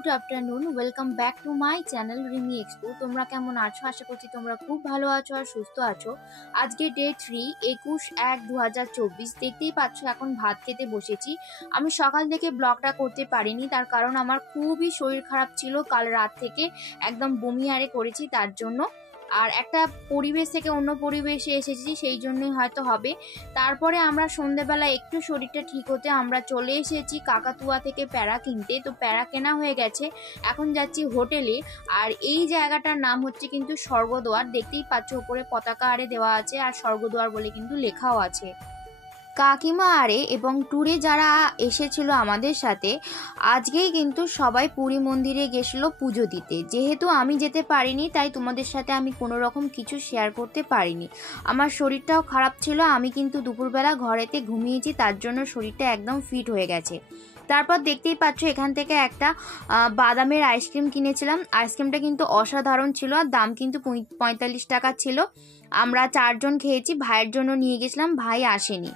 Good afternoon, welcome back to my channel Rimi expo. তোমরা কেমন আছো? আশা করছি তোমরা খুব ভালো আছো আর সুস্থ আছো। আজকে ডে 3, 21/1/2024। দেখতেই পাচ্ছ এখন ভাত খেতে বসেছি। আমি সকাল থেকে ব্লগটা করতে পারিনি, তার কারণ আমার খুবই শরীর খারাপ ছিল। কাল রাত থেকে একদম বমি আরে করেছি, তার জন্য। আর একটা পরিবেশ থেকে অন্য পরিবেশে এসেছি, সেই জন্যই হয়তো হবে। তারপরে আমরা সন্ধেবেলা একটু শরীরটা ঠিক হতে আমরা চলে এসেছি কাকাতুয়া থেকে প্যারা কিনতে। তো প্যারা কেনা হয়ে গেছে, এখন যাচ্ছি হোটেলে। আর এই জায়গাটার নাম হচ্ছে কিন্তু স্বর্গদ্বার। দেখতেই পাচ্ছ উপরে পতাকা আরে দেওয়া আছে, আর স্বর্গদ্বার বলে কিন্তু লেখাও আছে। কাকিমা আরে এবং ট্যুরে যারা এসেছিল আমাদের সাথে, আজকেই কিন্তু সবাই পুরী মন্দিরে গেছিলো পুজো দিতে। যেহেতু আমি যেতে পারিনি, তাই তোমাদের সাথে আমি কোনো রকম কিছু শেয়ার করতে পারিনি। আমার শরীরটাও খারাপ ছিল, আমি কিন্তু দুপুরবেলা ঘরেতে ঘুমিয়েছি, তার জন্য শরীরটা একদম ফিট হয়ে গেছে। তারপর দেখতেই পাচ্ছ এখান থেকে একটা বাদামের আইসক্রিম কিনেছিলাম। আইসক্রিমটা কিন্তু অসাধারণ ছিল, আর দাম কিন্তু 45 টাকা ছিল। আমরা 4 জন খেয়েছি, ভাইয়ের জন্য নিয়ে গেছিলাম, ভাই আসেনি।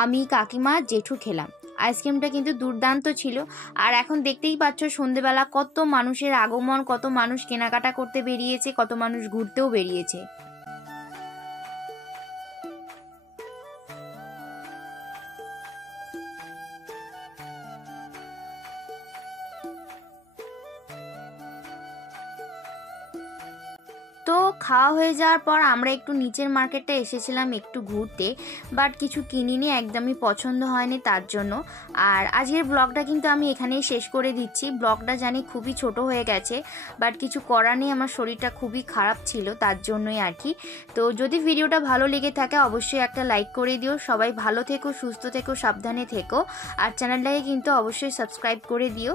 আমি, কাকিমা, জেঠু খেলাম। আইসক্রিমটা কিন্তু দুর্দান্ত ছিল। আর এখন দেখতেই পাচ্ছ সন্ধেবেলা কত মানুষের আগমন, কত মানুষ কেনাকাটা করতে বেরিয়েছে, কত মানুষ ঘুরতেও বেরিয়েছে। তো খাওয়া হয়ে যাওয়ার পর আমরা একটু নিচের মার্কেটে এসেছিলাম একটু ঘুরতে, বাট কিছু কিনিনি, একদমই পছন্দ হয়নি, তার জন্য। আর আজকের ব্লগটা কিন্তু আমি এখানেই শেষ করে দিচ্ছি। ব্লগটা জানি খুবই ছোট হয়ে গেছে, বাট কিছু করার নেই, আমার শরীরটা খুবই খারাপ ছিল, তার জন্যই আর কি। তো যদি ভিডিওটা ভালো লেগে থাকে অবশ্যই একটা লাইক করে দিও। সবাই ভালো থেকো, সুস্থ থেকো, সাবধানে থেকো। আর চ্যানেলটাকে কিন্তু অবশ্যই সাবস্ক্রাইব করে দিও।